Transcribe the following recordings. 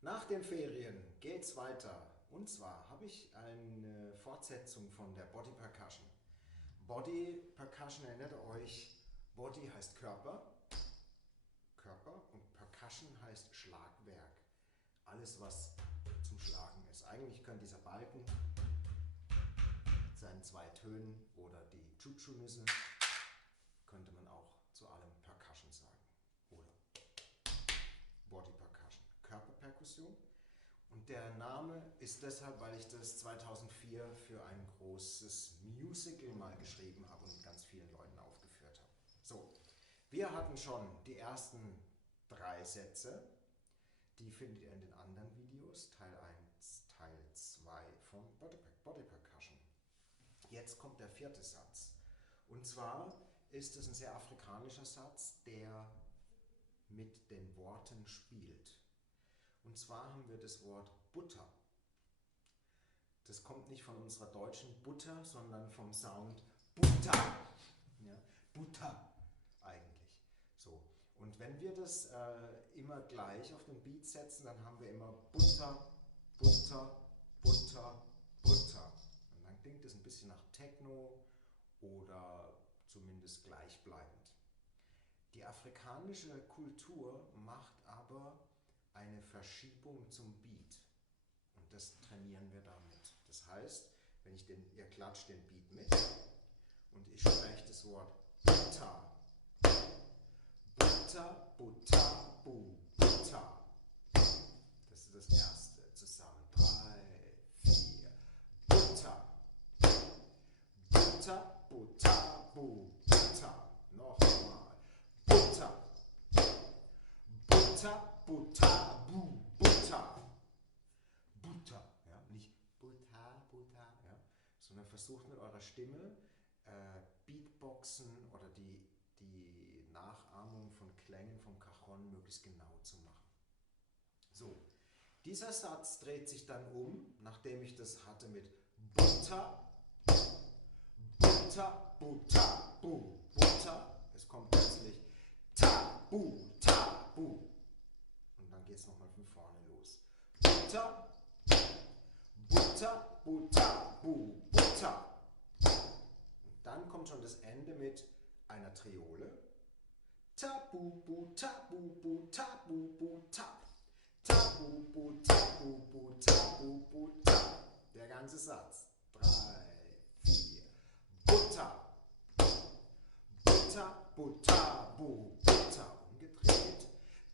Nach den Ferien geht's weiter. Und zwar habe ich eine Fortsetzung von der Bodypercussion. Bodypercussion, erinnert euch, Body heißt Körper, und Percussion heißt Schlagwerk. Alles, was zum Schlagen ist. Eigentlich könnte dieser Balken mit seinen zwei Tönen oder die Chuchu-Nüsse könnte man auch zu allem Percussion sagen. Oder Bodypercussion, Körperperkussion. Und der Name ist deshalb, weil ich das 2004 für ein großes Musical mal geschrieben habe und mit ganz vielen Leuten aufgeführt habe. So, wir hatten schon die ersten 3 Sätze. Die findet ihr in den anderen Videos, Teil 1, Teil 2 von Bodypercussion. Jetzt kommt der 4. Satz. Und zwar ist es ein sehr afrikanischer Satz, der mit den Worten spielt. Und zwar haben wir das Wort Butter. Das kommt nicht von unserer deutschen Butter, sondern vom Sound Butter. Ja, Butter eigentlich. So. Und wenn wir das immer gleich auf den Beat setzen, dann haben wir immer Butter, Butter, Butter, Butter. Und dann klingt es ein bisschen nach Techno oder zumindest gleichbleibend. Die afrikanische Kultur macht aber eine Verschiebung zum Beat. Und das trainieren wir damit. Das heißt, ihr klatscht den Beat mit und ich spreche das Wort Butter. Butter, Butter, Bu, Butter. Das ist das erste. Zusammen. 3, 4. Butter. Butter, Butter, Bu, Butter. Nochmal. Butter. Butter, Butter, Bu, Butter. Butter. Ja, nicht Butter, Butter. Ja, sondern versucht mit eurer Stimme Beatboxen oder die Nachahmung von Klängen vom Cajon möglichst genau zu machen. So, dieser Satz dreht sich dann um, nachdem ich das hatte mit Butter, Butter, Butter, Bu, Butter. Es kommt plötzlich Tabu, Tabu. Und dann geht es nochmal von vorne los. Butter, Butter, Butter, Bu, Butter. Und dann kommt schon das Ende mit einer Triole. Tabu, bu, tabu, bu, tabu, bu, tab. Tabu, bu, tabu, bu, tabu, bu, tab. Der ganze Satz. 3, 4. Butter. Butter, Butter, bu, Butter. Umgedreht.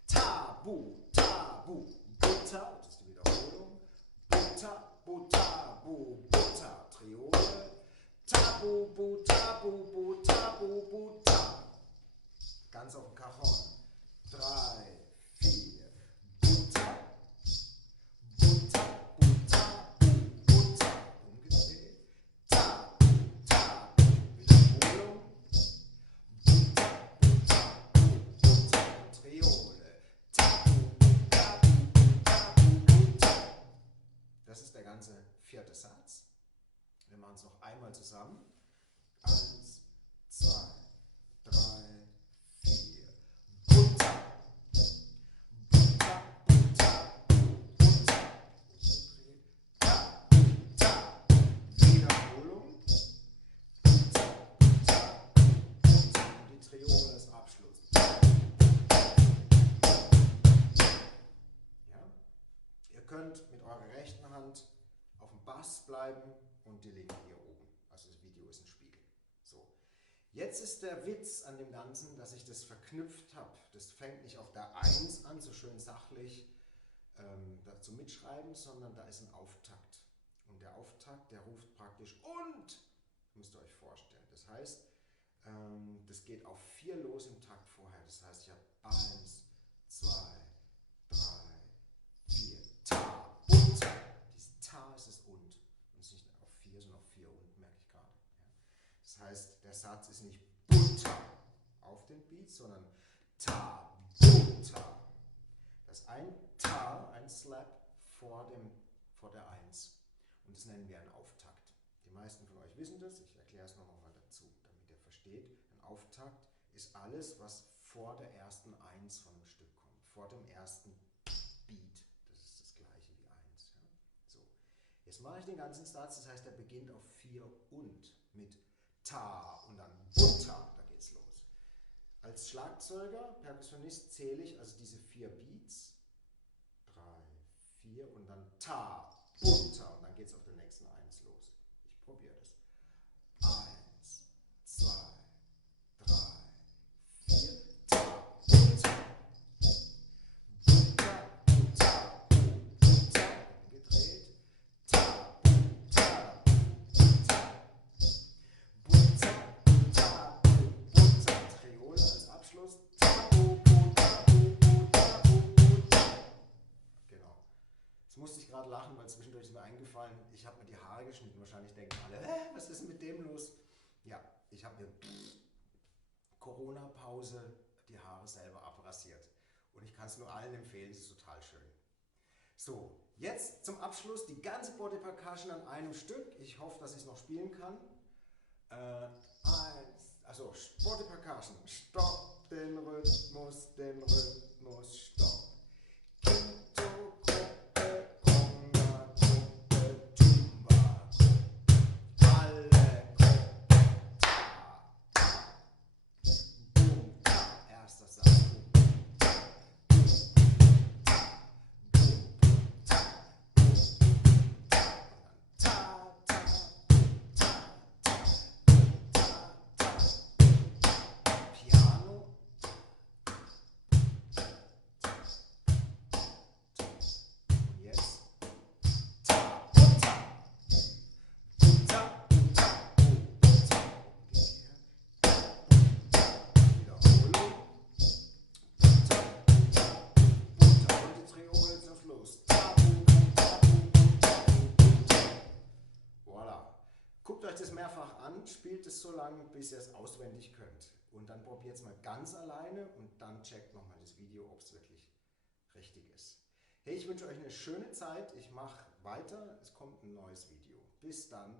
Tabu, tabu, Butter. Das ist die Wiederholung. Butter, Butter, bu, Butter. Triole. Tabu, bu, tabu, bu, tabu, bu, tab. Ganz auf dem Cajon. 3, 4. Butter, Butter, Butter, Butter. Umgedreht. Ta, ta. Wiederholung. Butter, Butter, Butter. Triole. Tabu, tabu, tabu, Butter. Das ist der ganze 4. Satz. Wir machen es noch einmal zusammen. 1, 2, 3, 4. Butter. Butter, Butter, Butter. Umgedreht. Ta, ta. Wiederholung. Butter, Butter, Butter. Und die Triole ist Abschluss. Ja? Ihr könnt mit eurer rechten Hand auf dem Bass bleiben und die linke hier oben. Also das Video ist ein Spiegel. So. Jetzt ist der Witz an dem Ganzen, dass ich das verknüpft habe. Das fängt nicht auf der 1 an, so schön sachlich dazu mitschreiben, sondern da ist ein Auftakt. Und der Auftakt, der ruft praktisch und, müsst ihr euch vorstellen. Das heißt, das geht auf 4 los im Takt vorher. Das heißt, ich habe 1, 2, 3, 4. Ta, Butter. Dieses Ta ist das und. Und es ist nicht auf 4, sondern auf 4 und, merke ich gerade. Ja. Das heißt, der Satz ist nicht Butter auf den Beat, sondern Ta, Butter. Das ist ein Ta, ein Slap vor der 1. Und das nennen wir einen Auftakt. Die meisten von euch wissen das, ich erkläre es nochmal dazu, damit ihr versteht. Ein Auftakt ist alles, was vor der ersten 1 von einem Stück kommt, vor dem ersten Jetzt mache ich den ganzen Satz, das heißt, er beginnt auf 4 und mit Ta und dann Butter, da geht's los. Als Schlagzeuger, Perkussionist zähle ich also diese 4 Beats, 3, 4 und dann Ta, Butter und dann geht's auf der nächsten 1 los. Ich probiere das. 1, 2, 3, 4, Ta, Butter. Butter, Butter, Butter, gedreht. Ta, Butter, Butter. Butter, Butter, Butter. Triole als Abschluss. Ta, Butter, Butter, Butter. Genau. Jetzt musste ich gerade lachen, weil zwischendurch ist mir eingefallen, ich habe mir die Haare geschnitten. Wahrscheinlich denken alle, was ist denn mit dem los? Ja, ich habe mir Corona-Pause die Haare selber abrasiert. Und ich kann es nur allen empfehlen, es ist total schön. So, jetzt zum Abschluss die ganze Bodypercussion an einem Stück. Ich hoffe, dass ich es noch spielen kann. Also Bodypercussion, stopp den Rhythmus, stopp. Quinto, Gruppe, Conga, Gruppe, Tumba, Gruppe, alle Gruppe, Ta, Ta, Boom, Ta, erster Satz, Boom, Ta, Boom, Ta, Boom, Ta, Boom, Ta, Ta, Ta, Ta, Ta, Ta, Piano. Jetzt. Ta, Butter. Butter, Butter, Butter. Wiederholung. Butter, Butter, Butter. Und die Triole zum Schluss. Ta, Butter, Butter, Butter. Voilà. Guckt euch das mehrfach an, spielt es so lange, bis ihr es auswendig könnt. Und dann probiert es mal ganz alleine und dann checkt nochmal das Video, ob es wirklich richtig ist. Hey, ich wünsche euch eine schöne Zeit. Ich mache weiter. Es kommt ein neues Video. Bis dann.